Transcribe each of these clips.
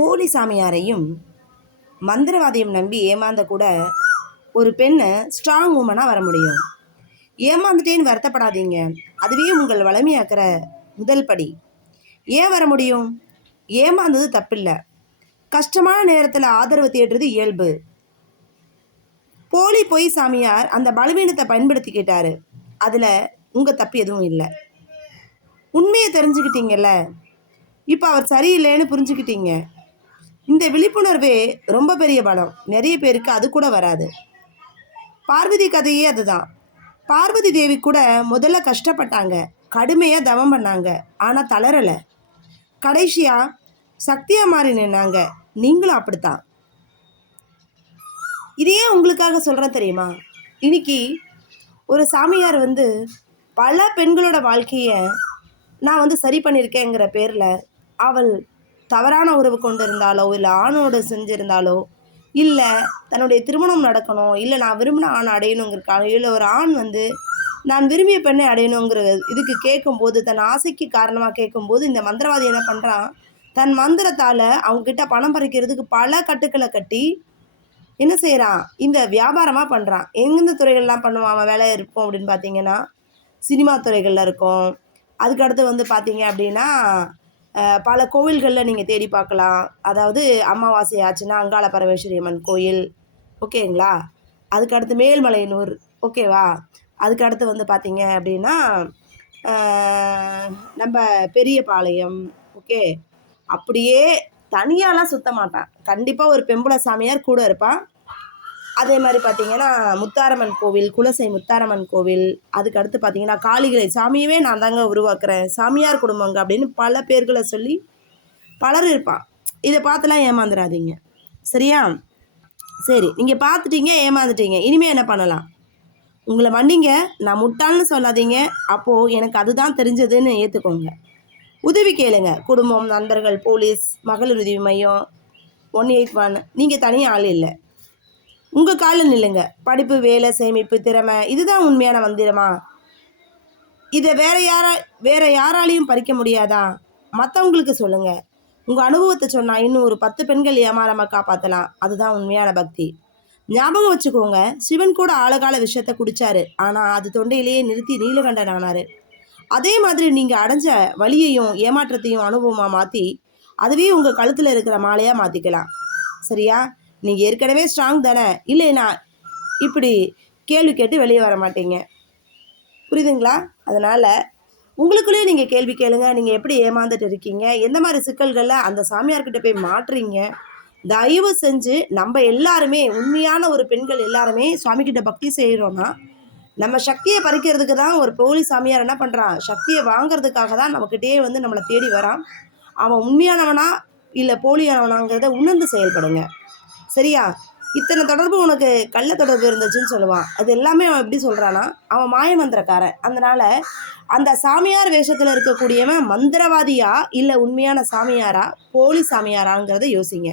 போலி சாமியாரையும் மந்திரவாதியும் நம்பி ஏமாந்த கூட ஒரு பெண்ணை ஸ்ட்ராங் உமனாக வர முடியும். ஏமாந்துட்டேன்னு வருத்தப்படாதீங்க, அதுவே உங்கள் வலிமையாக்கிற முதல் படி. ஏன் வர முடியும்? ஏமாந்தது தப்பில்லை, கஷ்டமான நேரத்தில் ஆதரவு தேடுறது இயல்பு. போலி பொய் சாமியார் அந்த பலவீனத்தை பயன்படுத்திக்கிட்டாரு, அதில் உங்கள் தப்பு எதுவும் இல்லை. உண்மையை தெரிஞ்சுக்கிட்டீங்கல்ல, இப்போ அவர் சரியில்லைன்னு புரிஞ்சுக்கிட்டீங்க. இந்த விழிப்புணர்வே ரொம்ப பெரிய பலம். நிறைய பேருக்கு அது கூட வராது. பார்வதி கதையே அதுதான். பார்வதி தேவி கூட முதல்ல கஷ்டப்பட்டாங்க, கடுமையாக தவம் பண்ணாங்க, ஆனால் தளரலை. கடைசியாக சக்தியாக மாறி நின்னாங்க. நீங்களும் அப்படித்தான். இதையே உங்களுக்காக சொல்கிறேன் தெரியுமா? இன்னைக்கு ஒரு சாமியார் பல பெண்களோட வாழ்க்கையை நான் சரி பண்ணியிருக்கேங்கிற பேரில் அவள் தவறான உறவு கொண்டு இருந்தாலோ, இல்லை ஆணோடு செஞ்சுருந்தாலோ, இல்லை தன்னுடைய திருமணம் நடக்கணும், இல்லை நான் விரும்பின ஆண் அடையணுங்கிறக்காக, இல்லை ஒரு ஆண் நான் விரும்பிய பெண்ணை அடையணுங்கிற இதுக்கு கேட்கும்போது, தன் ஆசைக்கு காரணமாக கேட்கும்போது, இந்த மந்திரவாதி என்ன பண்ணுறான், தன் மந்திரத்தால் அவங்கக்கிட்ட பணம் பறிக்கிறதுக்கு பல கட்டுக்களை கட்டி என்ன செய்கிறான், இந்த வியாபாரமாக பண்ணுறான். எந்தெந்த துறைகள்லாம் பண்ணுவான் அவன் வேலை இருக்கும் அப்படின்னு பார்த்தீங்கன்னா, சினிமா துறைகளில் இருக்கும். அதுக்கடுத்து பார்த்தீங்க அப்படின்னா பல கோவில்களில் நீங்கள் தேடி பார்க்கலாம். அதாவது அமாவாசை ஆச்சுன்னா அங்காள பரமேஸ்வரி அம்மன் கோயில், ஓகேங்களா? அதுக்கடுத்து மேல்மலையனூர், ஓகேவா? அதுக்கடுத்து பார்த்தீங்க அப்படின்னா நம்ம பெரியபாளையம், ஓகே. அப்படியே தனியாலாம் சுற்ற மாட்டான், கண்டிப்பாக ஒரு பெம்பளை சாமியார் கூட இருப்பான். அதே மாதிரி பார்த்தீங்கன்னா முத்தாரம்மன் கோவில், குலசை முத்தாரம்மன் கோவில், அதுக்கடுத்து பார்த்தீங்கன்னா காளிகளை சாமியவே நான் தாங்க உருவாக்குறேன், சாமியார் குடும்பங்க அப்படின்னு பல பேர்களை சொல்லி பலர் இருப்பான். இதை பார்த்துலாம் ஏமாந்துடாதீங்க, சரியா? சரி, நீங்கள் பார்த்துட்டீங்க, ஏமாந்துட்டீங்க, இனிமேல் என்ன பண்ணலாம்? உங்களை மன்னிங்க, நான் முட்டாள்னு சொல்லாதீங்க. அப்போது எனக்கு அதுதான் தெரிஞ்சதுன்னு ஏற்றுக்கோங்க. உதவி கேளுங்க. குடும்பம், நண்பர்கள், போலீஸ், மகளிர் உதவி மையம், 181. நீங்கள் தனியாக ஆள் இல்லை, உங்கள் காலில் நில்லுங்க. படிப்பு, வேலை, சேமிப்பு, திறமை, இதுதான் உண்மையான மந்திரமா? இதை வேற யாராலையும் பறிக்க முடியாதா? மற்றவங்களுக்கு சொல்லுங்கள். உங்கள் அனுபவத்தை சொன்னால் இன்னும் ஒரு 10 பெண்கள் ஏமாறாமல் காப்பாற்றலாம். அதுதான் உண்மையான பக்தி. ஞாபகம் வச்சுக்கோங்க, சிவன் கூட ஆழகால விஷயத்தை குடித்தார், ஆனால் அது தொண்டையிலேயே நிறுத்தி நீலகண்டன் ஆனார். அதே மாதிரி நீங்கள் அடைஞ்ச வலியையும் ஏமாற்றத்தையும் அனுபவமாக மாற்றி அதுவே உங்கள் கழுத்தில் இருக்கிற மாலையாக மாற்றிக்கலாம், சரியா? நீங்கள் ஏற்கனவே ஸ்ட்ராங் தானே, இல்லைன்னா இப்படி கேள்வி கேட்டு வெளியே வர மாட்டீங்க, புரியுதுங்களா? அதனால் உங்களுக்குள்ளேயே நீங்கள் கேள்வி கேளுங்க. நீங்கள் எப்படி ஏமாந்துட்டு இருக்கீங்க, எந்த மாதிரி சிக்கல்களில் அந்த சாமியார்கிட்ட போய் மாட்டுறீங்க? தயவு செஞ்சு நம்ம எல்லாருமே, உண்மையான ஒரு பெண்கள் எல்லாருமே சுவாமிகிட்ட பக்தி செய்கிறோன்னா, நம்ம சக்தியை பறிக்கிறதுக்கு தான் ஒரு போலி சாமியார் என்ன பண்ணுறான், சக்தியை வாங்கிறதுக்காக தான் நம்மக்கிட்டே நம்மளை தேடி வரான். அவன் உண்மையானவனா இல்லை போலியானவனாங்கிறத உணர்ந்து செயல்படுங்க, சரியா? இத்தனை தொடர்பு உனக்கு கள்ள தொடர்பு இருந்துச்சுன்னு சொல்லுவான். அது எல்லாமே அவன் எப்படி சொல்கிறான்னா, அவன் மாயமந்திரக்காரன். அதனால் அந்த சாமியார் வேஷத்தில் இருக்கக்கூடியவன் மந்திரவாதியா இல்லை உண்மையான சாமியாரா, போலி சாமியாராங்கிறத யோசிங்க.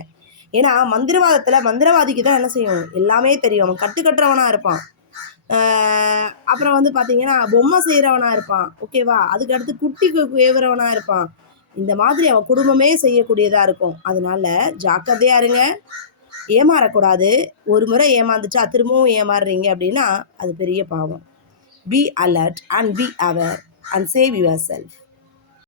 ஏன்னா மந்திரவாதிக்கு தான் என்ன செய்யும், எல்லாமே தெரியும். அவன் கட்டுக்கட்டுறவனாக இருப்பான். அப்புறம் பார்த்தீங்கன்னா பொம்மை செய்கிறவனாக இருப்பான், ஓகேவா? அதுக்கடுத்து குட்டிக்கு ஏவுறவனாக இருப்பான். இந்த மாதிரி அவன் குடும்பமே செய்யக்கூடியதாக இருக்கும். அதனால ஜாக்கிரதையாக இருங்க, ஏமாறக்கூடாது. ஒரு முறை ஏமாந்துட்டா திரும்பவும் ஏமாறுறீங்க அப்படின்னா அது பெரிய பாவம். Be alert and be aware and save your self.